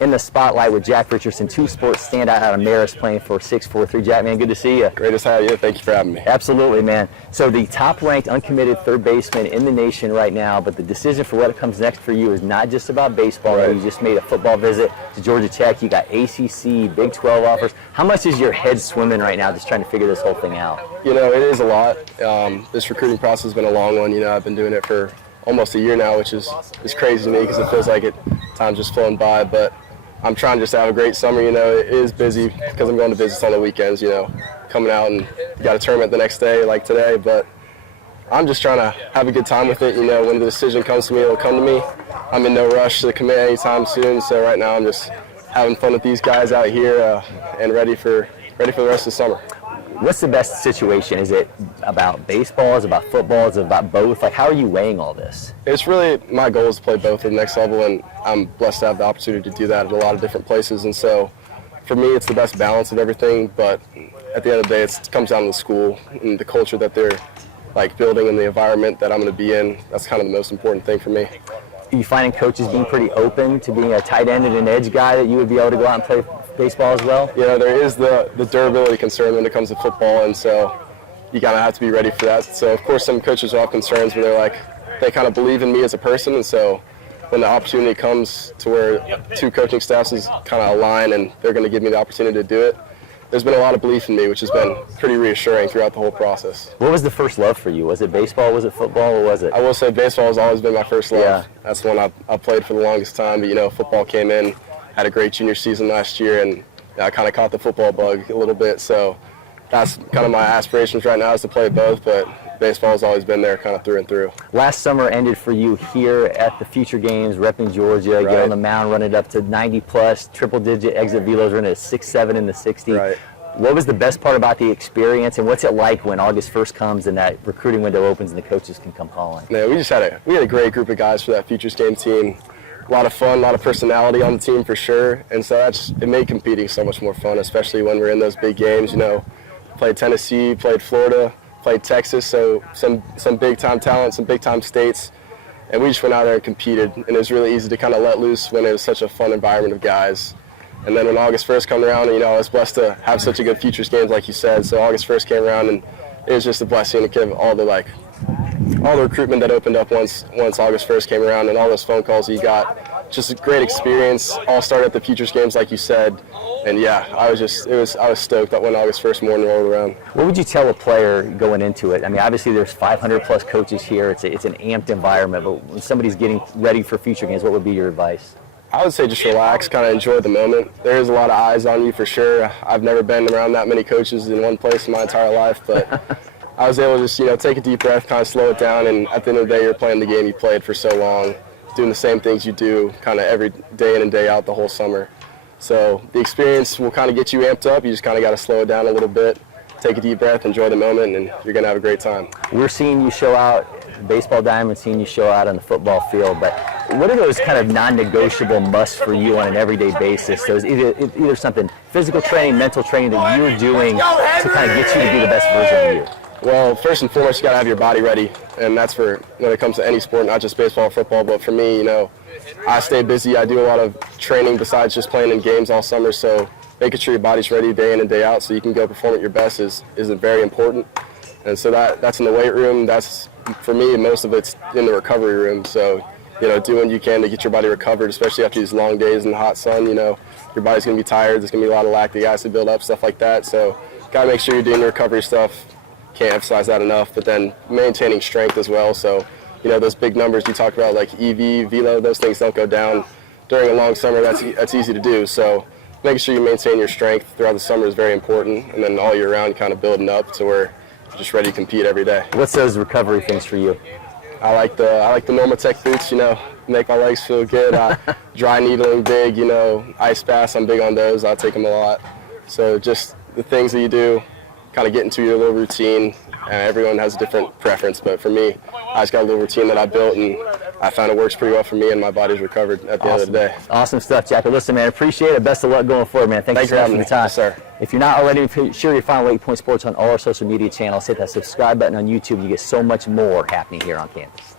in the spotlight with Jack Richerson, two sports standout out of Marist, playing for 643. Jack, man, good to see you. Great to have you. Thank you for having me. Absolutely, man. So the top-ranked uncommitted third baseman in the nation right now, but the decision for what comes next for you is not just about baseball. Right. You just made a football visit to Georgia Tech. You got ACC, Big 12 offers. How much is your head swimming right now just trying to figure this whole thing out? You know, it is a lot. This recruiting process has been a long one. You know, I've been doing it for almost a year now, which is crazy to me because it feels like time's just flown by. But I'm trying just to have a great summer. You know, it is busy because I'm going to visits on the weekends, you know, coming out and got a tournament the next day like today. But I'm just trying to have a good time with it. You know, when the decision comes to me, it'll come to me. I'm in no rush to commit anytime soon. So right now I'm just having fun with these guys out here and ready for the rest of the summer. What's the best situation? Is it about baseball? Is it about football? Is it about both? Like, how are you weighing all this? It's really, my goal is to play both at the next level, and I'm blessed to have the opportunity to do that at a lot of different places. And so for me, it's the best balance of everything. But at the end of the day, it comes down to the school and the culture that they're like building and the environment that I'm going to be in. That's kind of the most important thing for me. Are you finding coaches being pretty open to being a tight end and an edge guy that you would be able to go out and play baseball as well? Yeah, there is the durability concern when it comes to football, and so you kind of have to be ready for that. So of course some coaches will have concerns where they kind of believe in me as a person, and so when the opportunity comes to where two coaching staffs is kind of align and they're going to give me the opportunity to do it, there's been a lot of belief in me, which has been pretty reassuring throughout the whole process. What was the first love for you? Was it baseball? Was it football? Or was it? I will say baseball has always been my first love. Yeah. That's the one I played for the longest time, but you know, football came in, had a great junior season last year, and I kind of caught the football bug a little bit. So that's kind of my aspirations right now, is to play both, but baseball has always been there kind of through and through. Last summer ended for you here at the Future Games, repping Georgia, right. Get on the mound, run it up to 90-plus, triple-digit exit velos, running at 6.7 in the 60. Right. What was the best part about the experience, and what's it like when August 1st comes and that recruiting window opens and the coaches can come calling? Man, we had a great group of guys for that Futures Game team. A lot of fun, a lot of personality on the team for sure, and so it made competing so much more fun, especially when we're in those big games. You know, played Tennessee, played Florida, played Texas, so some big-time talent, some big-time states, and we just went out there and competed, and it was really easy to kind of let loose when it was such a fun environment of guys. And then when August 1st came around, you know, I was blessed to have such a good Futures Games, like you said. So August 1st came around, and it was just a blessing to give all the recruitment that opened up once August 1st came around, and all those phone calls you got. Just a great experience. All started at the Futures Games, like you said. And yeah, I was stoked that when August 1st morning rolled around. What would you tell a player going into it? I mean, obviously there's 500-plus coaches here. It's an amped environment, but when somebody's getting ready for Future Games, what would be your advice? I would say just relax, kind of enjoy the moment. There is a lot of eyes on you for sure. I've never been around that many coaches in one place in my entire life, but I was able to just, you know, take a deep breath, kind of slow it down, and at the end of the day, you're playing the game you played for so long, doing the same things you do kind of every day in and day out the whole summer. So the experience will kind of get you amped up. You just kind of got to slow it down a little bit, take a deep breath, enjoy the moment, and you're going to have a great time. We're seeing you show out baseball diamond, seeing you show out on the football field, but what are those kind of non-negotiable musts for you on an everyday basis? Those either something physical training, mental training that you're doing to kind of get you to be the best version of you. Well, first and foremost, you got to have your body ready, and that's for when it comes to any sport, not just baseball or football. But for me, you know, I stay busy. I do a lot of training besides just playing in games all summer. So making sure your body's ready day in and day out so you can go perform at your best is very important. And so that's in the weight room. That's, for me, most of it's in the recovery room. So, you know, do what you can to get your body recovered, especially after these long days in the hot sun. You know, your body's going to be tired. There's going to be a lot of lactic acid build up, stuff like that. So got to make sure you're doing the recovery stuff. Can't emphasize that enough. But then maintaining strength as well. So, you know, those big numbers you talked about, like EV, velo, those things don't go down during a long summer. That's easy to do. So making sure you maintain your strength throughout the summer is very important. And then all year round, kind of building up to where you're just ready to compete every day. What's those recovery things for you? I like the Normatec boots, you know, make my legs feel good. Dry needling, big, you know, ice baths, I'm big on those. I take them a lot. So just the things that you do, kind of get into your little routine. Everyone has a different preference, but for me, I just got a little routine that I built, and I found it works pretty well for me, and my body's recovered at the end of the day. Awesome stuff, Jack. Listen, man, appreciate it. Best of luck going forward, man. Thanks for having the time. Yes, sir. If you're not already, be sure you find LakePoint Sports on all our social media channels. Hit that subscribe button on YouTube. You get so much more happening here on campus.